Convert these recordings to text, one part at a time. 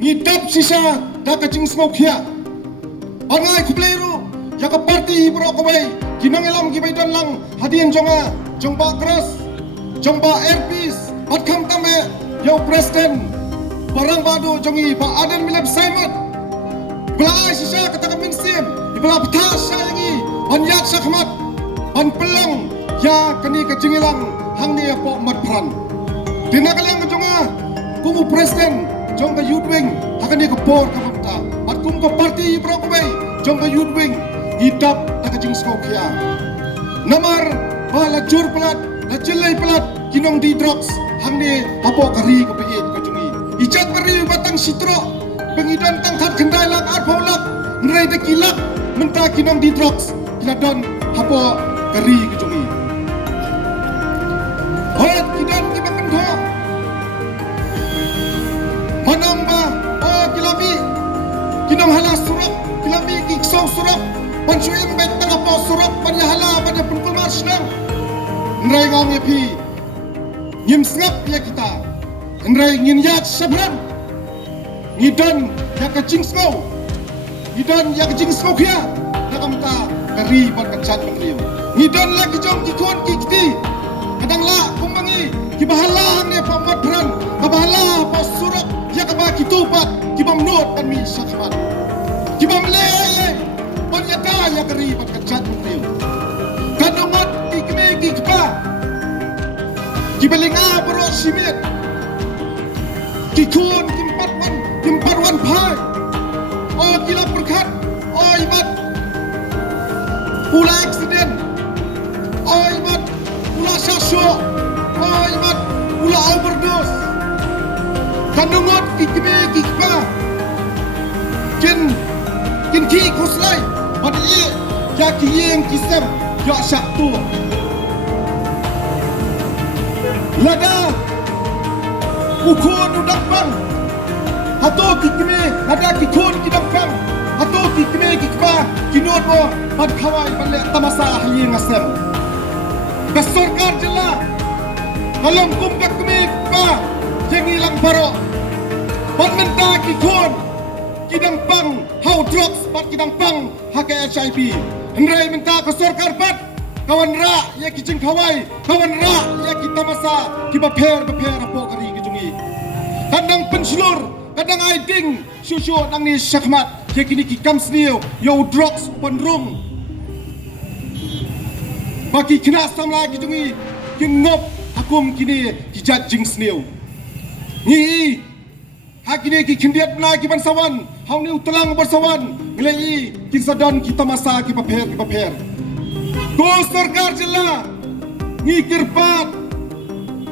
ngidap sisa da kajing smokia angai kuplero ya ka party bro ko bay kinang elam gibay don lang hadian jonga jongba cross jongba airpiece pat kham tame yo president barang badu jongi ba adan milap saimat belai sisa kata kamin sim ibla betas sayangi banyak sakmat ban pelang ya kani kajing elang hang ni apa mat pran dinakalang jonga kumu president jongga yudwing akan dia kepor kapamta atkum ko party bro ko bay jongga yudwing hidap takajing skokia namar bala jur pelat la jelai pelat kinong di drugs hamne apo kari ko peit ko jungi ijat kari batang sitro pengidan tangkat kendai lak arpolak nrai de kilak menta kinong di drugs kiladon apo kari ko jungi hot kidan kibakan do manong ba oh kilabi kinong hala surak kilabi kiksong surak pansuing bet talapo surak panyahala pada pukul mars nang nrai ngong yapi nyim snap ya kita nrai ngin yat sabran ngidan ya kacing snow ngidan ya kacing snow kia nakamta kari ban kacat mengriu ngidan lagi jom kikon kikti kadang la kumangi kibahala ne pamat bran kabahala pas surak ya kaba kitupat kibam not dan mi sakmat kibam le panyata ya kari pat kacat mengriu kanongat ikme kikpa kibalinga bro simit kikun kimparwan pai oh kila perkat oh imat pula accident oh imat pula sasyo oh imat pula overdose kanongat ikme kikpa kin ki kuslai padai ya kiyeng kisem ya syaktu lada ukun udang bang hato kikme ada kikun kidang bang hato kikme kikpa kinot mo pad khawai bale tamasa hayeng asem ka sarkar jela halong kum kakme pa jengilang baro pad menta kikun kidang bang how drugs pad kidang bang hake HIV hendrai menta ka sarkar pad kawan ra ya kijing khawai kawan ra ya kita masa kibaper apo kari kijungi kadang penslur kadang aiding susu nang ni sakmat ya kini kikam snio yo drugs penrung bagi kena samla kijungi kingop akum kini kijat jing snio ni hakini kikindiat na kibansawan hauni utelang bersawan ngelai kinsadon kita masa kibaper Go sarkar jela ngikir pat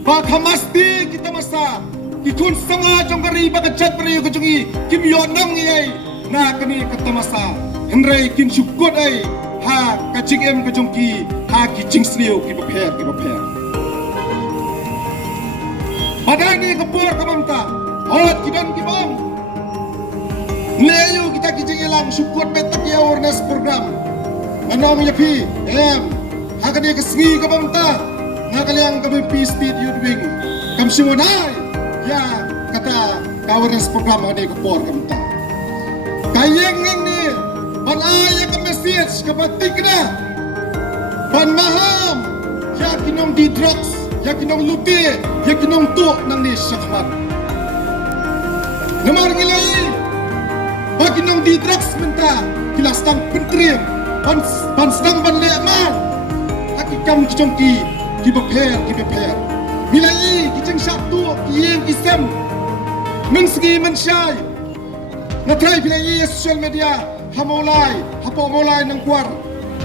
bakhamasti kita masa kikun sanga jongkari bakachat periu kejungi kim yonang yai na kani kata masa hendrai kin syukut ai ha kacing em kejongki ha kicing sliu ki baper padani kepur kamamta hot kidan kibam leyu kita kicing elang syukut betak ya awareness program Anam yapi, akan dia kesengi ke bangta, ngakaliang kami pi speed yudwing, kam simonai, ya kata kawares program ada kepor kamta. Kayeng ni, ban ayah ke message ke batik na, ban maham, ya kinong di drugs, ya kinong luti, ya kinong tu nang ni sakmat. Namar ngilai, bagi kinong di drugs menta, kilas tang pentriem. Ban sedang ban leman hakikam kijongki kibaper milai kijeng satu kiyeng kisem mensegi mensyai natrai pilai social media hamolai hapo molai nang kuar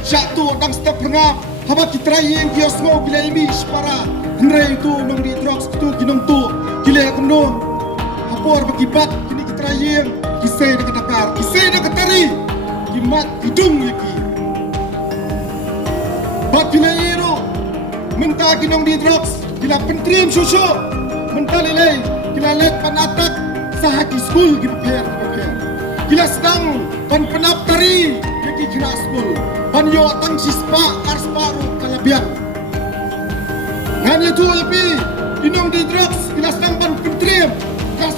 satu dang step rengap haba kitrai yang kiosmo pilai mi separa hendrai itu nong di drugs itu kinong tu kile kendo hapor bakibat kini kitrai yang kisai dekat Dakar kisai dekat Tari kimat hidung yaki bat pinairu menta kinong di drugs kila pentrim susu menta lelai kila let panatak sahaki school kipaper kila sedang pan penap tari yaki kila school pan yo tang sispa arsparu kalabian ngan itu lebih kinong di drugs kila sedang pan pentrim kila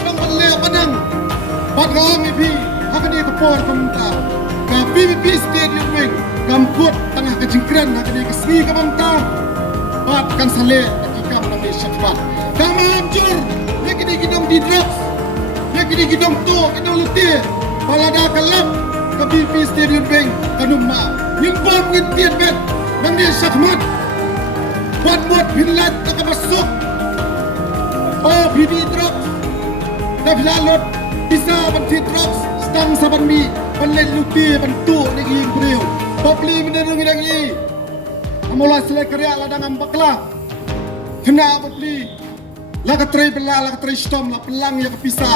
asli kamanta bat kan sale nakikam nabi syakbat kama hancur ya kini kidong di drugs ya kini kidong tu kidong letih balada kalap ke BP Stadium Bank kanumma nyimpon ngintian bet nabi syakmat buat Finland nakabasok oh BB drugs na bilalot bisa banti drugs stang saban mi panlen luti bantu nigi brio popli menderung idangi amula sele karya ladang ambakla kena popli laga tray bela laga tray stom la pelang ya kepisa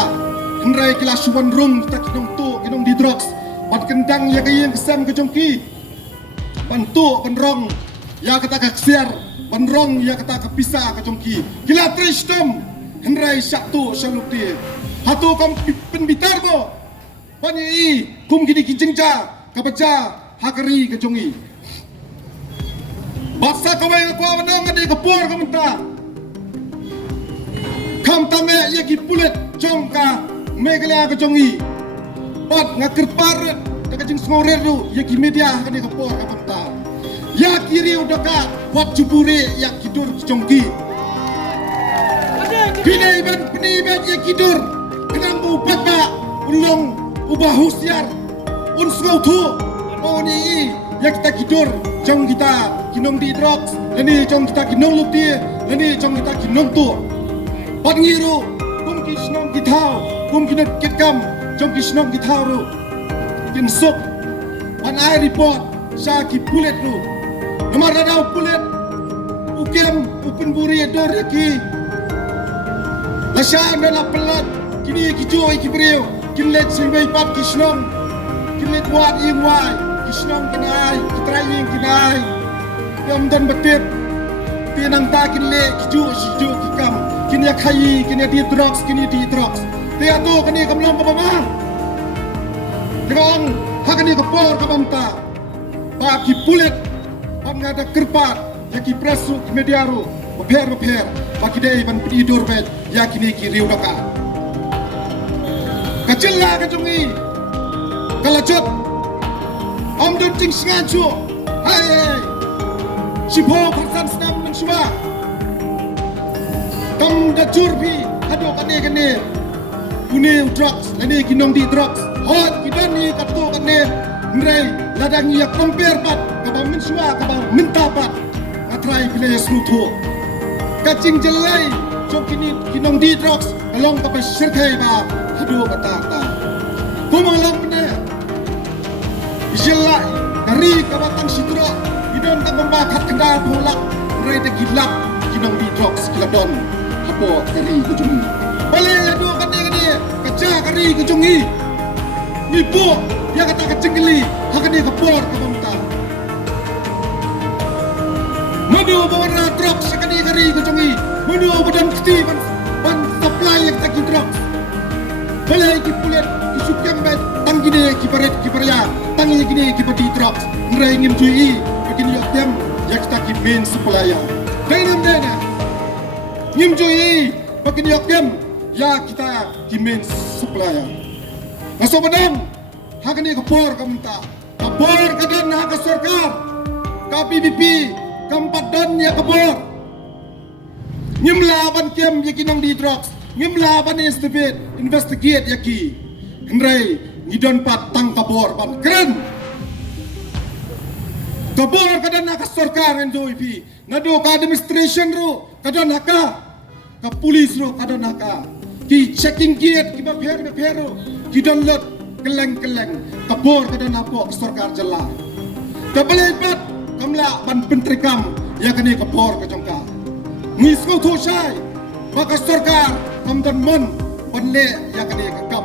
hendrai kila suwan rung tak kinong tu kinong di drugs pan kendang ya kayeng kesam ke jongki bantu penrong ya kata kaksiar penrong ya kata kepisa ke jongki kila tray stom hendrai satu syaluti hatu kam penbitar bo pani kum gini kijengja kabaja hakari kejongi baksa kawai aku menang ngade kepor kamenta kam tame ye ki pulet jongka megalya kejongi bat ngakerpar kajeng smoreru ye ki media ngade kepor kamenta ya kiri udaka wat jubure ya kidur jongki Piniban ya kidur kenang ubaka ulong ubah husyar unsngau tu oh ni ya kita kidur jong kita kinong di drugs lani jong kita kinong luti lani jong kita kinong tu pangiru kum kisnong kitau kum kinot kitkam jong kisnong kitau ru kinsuk pan ai report sa ki pulet ru nomor radau pulet ukem upun buri dor ki Lasyan dan pelat kini kijo ikibriu kinlet simbai pat kisnong kinlet wat ingwai kisnong kinai kitraying kinai yam dan betip tinang ta kinle kijo sijo kikam kini akai kini di drugs dia tu kini kamlong kapama dengan hakani kapor kapamta pa ki pulet pangada kerpat yaki presu mediaru Beper bagi day ban tidur bet yakini kiri udaka kecil lah kejungi kalacot om dunting sengacu hai sipo persan senam mensua kam da jurbi ado kane pune drugs lani kinong di drugs hot kidani kapto kane nrai ladang ya compare pat kabang mensua kabang minta pat atrai players nutu kacing jelai jom kini kinong di drugs along kapai sertai ba hadu kata kumalang ne jelai dari kabatang sidro idon tak membakat kendal polak mereka gilap kinong di drugs kiladon hapo kari kejungi balik adu kane kaca kari kejungi nipu ya kata kacing geli hakani kapor kabamta madu bawa drugs sekali kari kejungi madu badan keti ban supply yang tak drugs balai ki pulet ki sukem bet tang gini ki paret ki parya tang gini ki pati drugs nrai ngim tui begini yotem ya kita ki main supply dainam dana ngim tui begini yotem ya kita ki main supply ngaso badang hakani kapor kamta kapor kadan hak sarkar ka PBB kampat dan ya kabor ngimlaban kem yakinang di drugs ngimlaban investigate yaki hendrai ngidon pat tang kabor pan keren kabor kadan nak sarkar enjoy pi ngado ka administration ro kadan haka ka police ro kadan haka ki checking gate ki ba pher ro ki download keleng kabor kadan apo sarkar jalla kabale pat kamla ban pentrikam ya kini kapor kejongka ngisko thosai maka sarkar kamdan mon banle ya kini kakam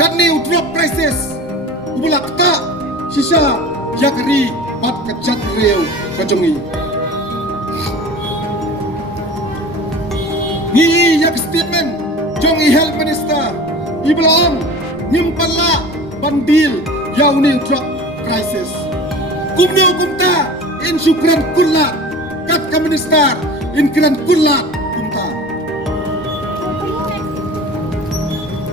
kani drop prices ubulak ta sisa ya kari pat kejat reu kejongi ni ya statement jongi health minister iblaon nyimpala bandil ya uni drop crisis kumnya kumta in syukran kullat kat minister in kran kullat kumta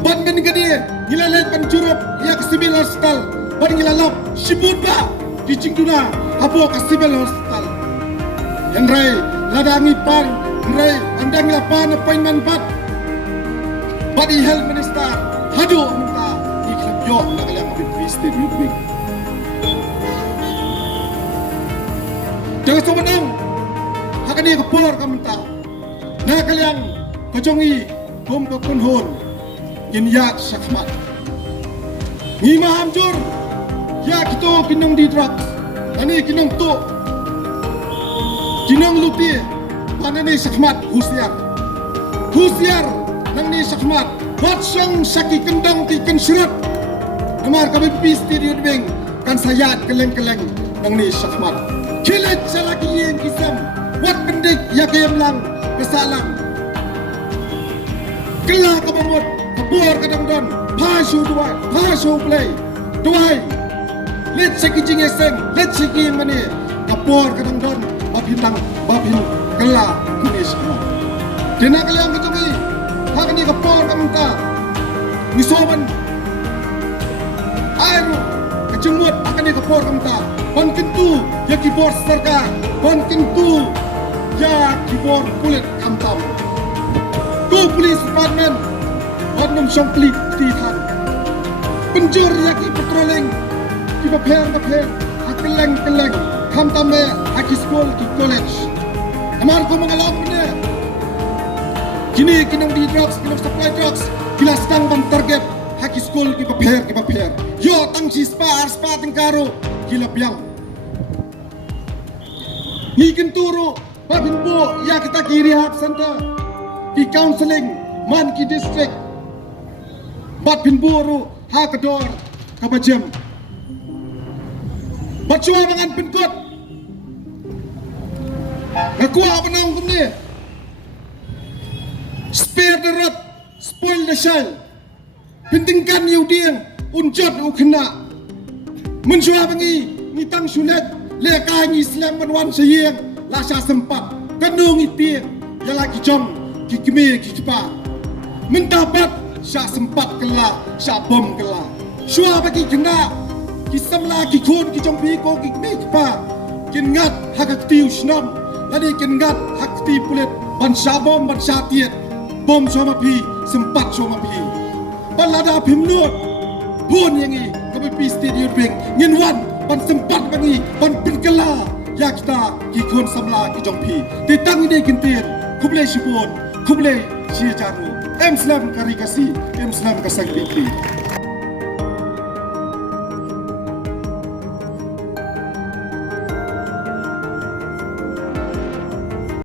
ban ben gede gilalai panjurup ya sibil hospital ban gilalap sibunba di cingduna abo ka sibil hospital Henry ladangi pan Henry andang lapan appointment pat body health minister hadu minta ikhlam yo nagalang bit week jangan semenang hakani kapor kamenta nagalang kajongi kom kapunhon yak sakmat ngima hamjur ya kito kinong di drugs ani kinong to kinong luti panani sakmat husiar nang ni sakmat watsang saki kendang ti kensurat namar kami pisti di udbeng kan sayat keleng-keleng nang ni sakmat kilit salaki yang kisam wat pendik yakayam lang kesalang kelah kabamot kabuar kadang don pashu play duai let saki jing eseng let saki yang mani kabuar kadang don babin kelah kunis semua dina kalian ketungi hak ni kabuar kamenta nisoman air kejemut akan ni kabuar kamenta ban kentu ya keyboard serka ban kentu ya keyboard kulit kamtam tu police department Honum Shongkli Titan penjur yaki patrolling ki paper keleng kam tame haki school ki college amar ko mengalam ne kini kinong di drugs kinong supply drugs kila sedang ban target haki school ki paper yo tang si spa tengkaro kila piang ni kenturo babin bo ya kita ki rehab center ki counseling man ki district bat bin buru ha kedor kabajem bat cua mangan pinkot ngakua penang kumni spare the rod spoil the shell pentingkan yudiang unjat ukena menjua bangi ngitang sulet leka ngi islam manwan sayang lasa sempat kanung itir ya lagi jom kikimi kikipa mendapat syak sempat kelak, syak bom kelak. Syua bagi kena, kisam la kikun kijong piko kikmi kipa. Kingat hak aktif senam, ladi kingat hak aktif pulit. Ban syabom ban syatiet, bom syama pi, sempat syama pi. Ban lada pimnut, pun yang i, kami pi stadium bank. Nyenwan, ban sempat bagi, ban pinkela. Ya kita kikun samla kijong pi. Ditang ini kintir, kublai syibun, kublai Sia Jaru, Islam Karikasi, Islam Kasang Pikri.